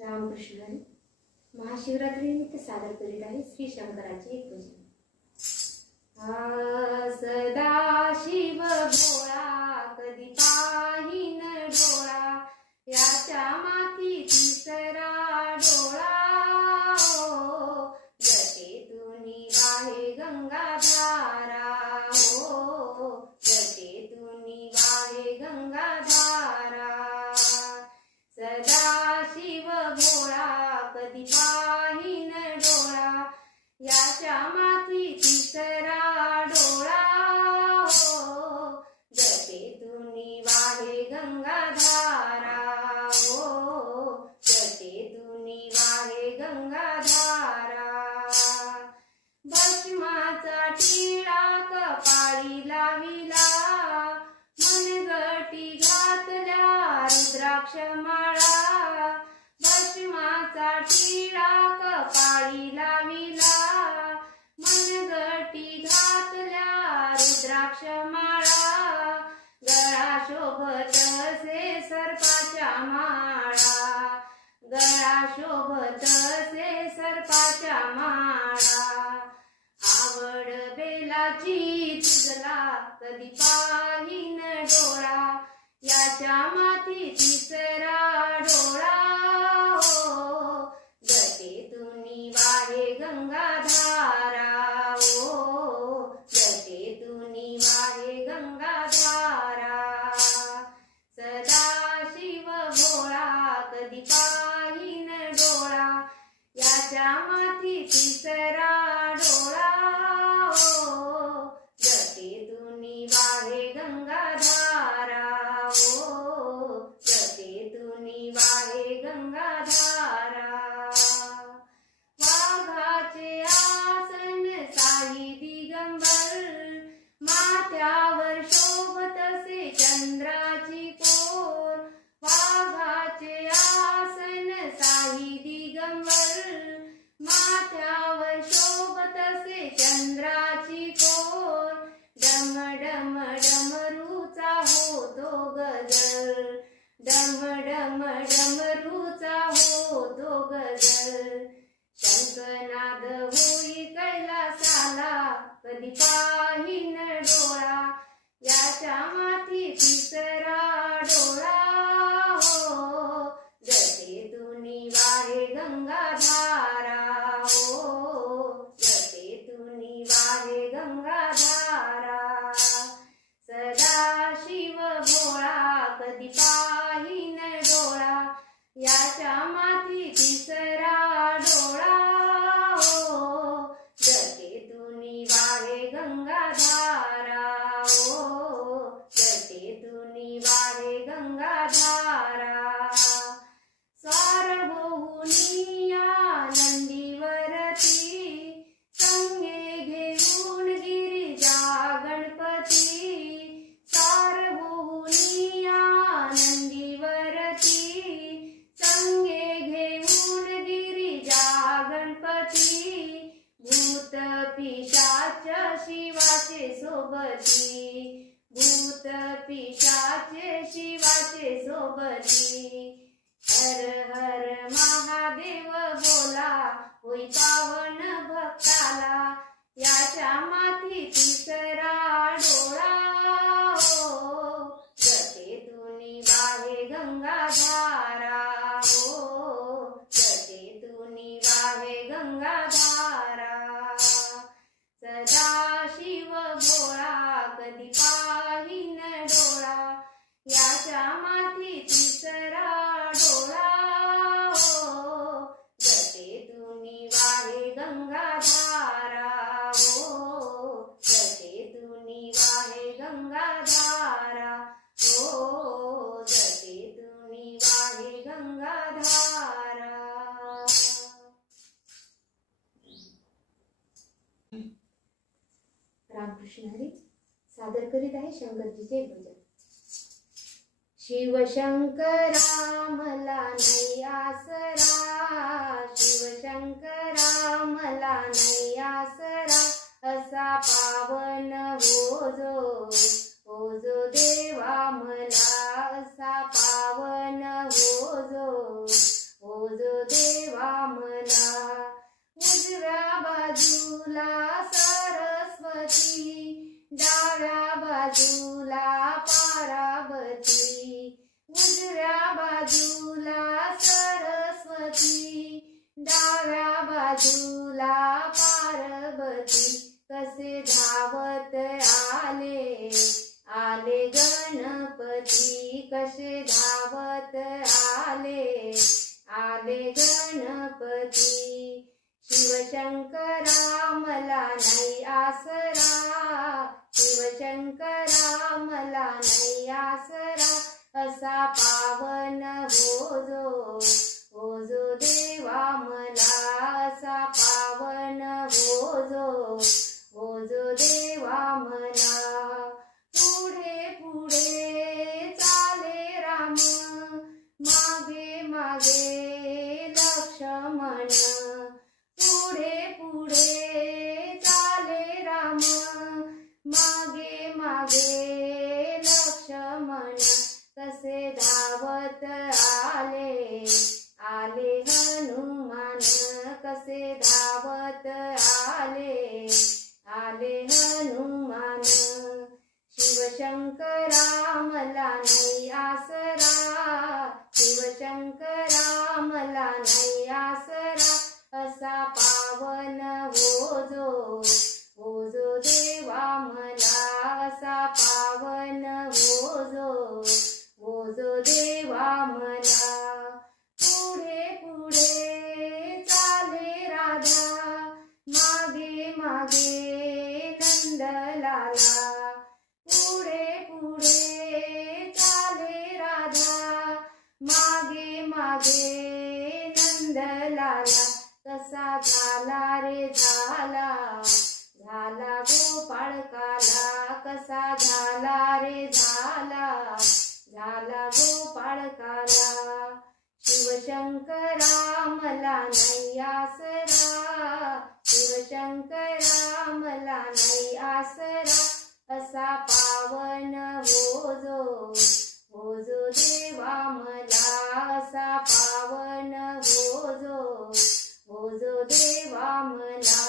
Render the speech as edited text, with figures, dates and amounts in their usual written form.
रामकृष्ण हरी. महाशिवरात्री निमित्त सादर करीत आहे श्री शंकराचे एक भजन. सदा शिव भोळा कधी पाहिन डोळा, याच्या माथी तिसरा डोळा. जटे तुनी वाहे गंगाधारा, हो जटे तुनी वाहे गंगाधारा. सदा शिव भोळा कधी पाहिन डोळा, याच्या माथी तिसरा डोळा. हो जटे तुनी वाहे गंगाधारा, हो जटे तुनी वाहे गंगाधारा. भस्माचा टिळा कपाळी लाविला, मनगटी घातल्या रुद्राक्ष माळा. भस्माचा टिळा कपाळी लाविला, मनगटी घातल्या रुद्राक्ष माळा. गळा शोभत से सर्पाच्या माळा, गळा शोभत से सर्पाच्या माळा. आवड बेलाची तुझला कधी पाहिन डोळा, याच्या माथी तिसरा डोळा. हो जटे तुनी वाहे गंगाधारा, हो जटे तुनी वाहे गंगाधारा. सदा शिव भोळा कधी पाहिन डोळा, याच्या माथी तिसरा डोळा. हो जटे तुनी वाहे गंगाधारा, हो जटे तुनी वाहे गंगाधारा. वाघाचे आसन साई दिगंबर, माथ्यावर शोभतसे चंद्राची कोर. वाघाचे आसन साई दिगंबर, माथ्यावर शोभतसे चंद्राची कोर. डम डम डमरूचा होतो गजर, डम डम डमरूचा होतो गजर. शंखनाद होई कैलासाला कधी पाहिन डोळा, याच्या माथी तिसरा डोळा. हो जटे तुनी वाहे गंगाधारा, हो जटे तुनी वाहे गंगाधारा. सदा शिव भोळा कधी पाहिन डोळा, याच्या माथी तिसरा डोळा. हो जटे तुनी वाहे गंगाधारा, हो जटे तुनी वाहे गंगाधारा. सार्वभौमुनी आनंदीवरती, संगे घेऊन गिरिजा गणपती. सार्वभौमुनी आनंदीवरती, संगे घेऊन गिरिजा गणपती. भूत पिशाच शिवाचे सोबती, भूत पिशाचे शिवाचे सोबती. हर हर महादेव बोला, होई पावन भक्ताला, याच्या माथी तिसरा डोळा. हो जटे तुनी वाहे गंगाधारा, हो जटे तुनी वाहे गंगाधारा. सदा शिव भोळा कधी पाहिन डोळा, याच्या माथी तिसरा डोळा. हो जटे तुनी वाहे गंगाधारा, हो जटे तुनी वाहे गंगाधारा, हो जटे तुनी वाहे गंगाधारा. रामकृष्ण हरी. सादर करीत आहे शंकरजीचे भजन. शिवशंकरा मला नाही आसरा, शिवशंकरा मला नाही आसरा. असा पावन हो जो देवा मला, असा पावन हो जो बाजूला पार्वती कसे धावत आले, आले गणपती कसे धावत आले, आले गणपती। शिवशंकरा मला नाही आसरा, शिवशंकरा मला नाही आसरा, असा पावन हो जो देवा मला, असा पावन हो जो देवा मला। पुढे पुढे चाले राम, मागे मागे लक्ष्मण, पुढे पुढे चाले राम, मागे मागे लक्ष्मण, कसे धावत आले, आले हनुमान कसे धावत आले, आले हनुमान। शिवशंकरा मला नाही आसरा, शिवशंकरा मला नाही आसरा, असा पावन हो जो देवा मला, असा पावन हो जो देवा मला। पुढे पुढे चाले राधा, मागे मागे नंदलाला, पुढे पुढे चाले राधा, मागे मागे नंदलाला, कसा झाला रे झाला, झाला गोपाळ काला, कसा झाला रे झाला, झाला गोपाळ काला। शिवशंकरा मला नाही आसरा, शिवशंकरा मला नाही आसरा, असा पावन हो जो देवा मला, असा पावन हो जो देवा मला।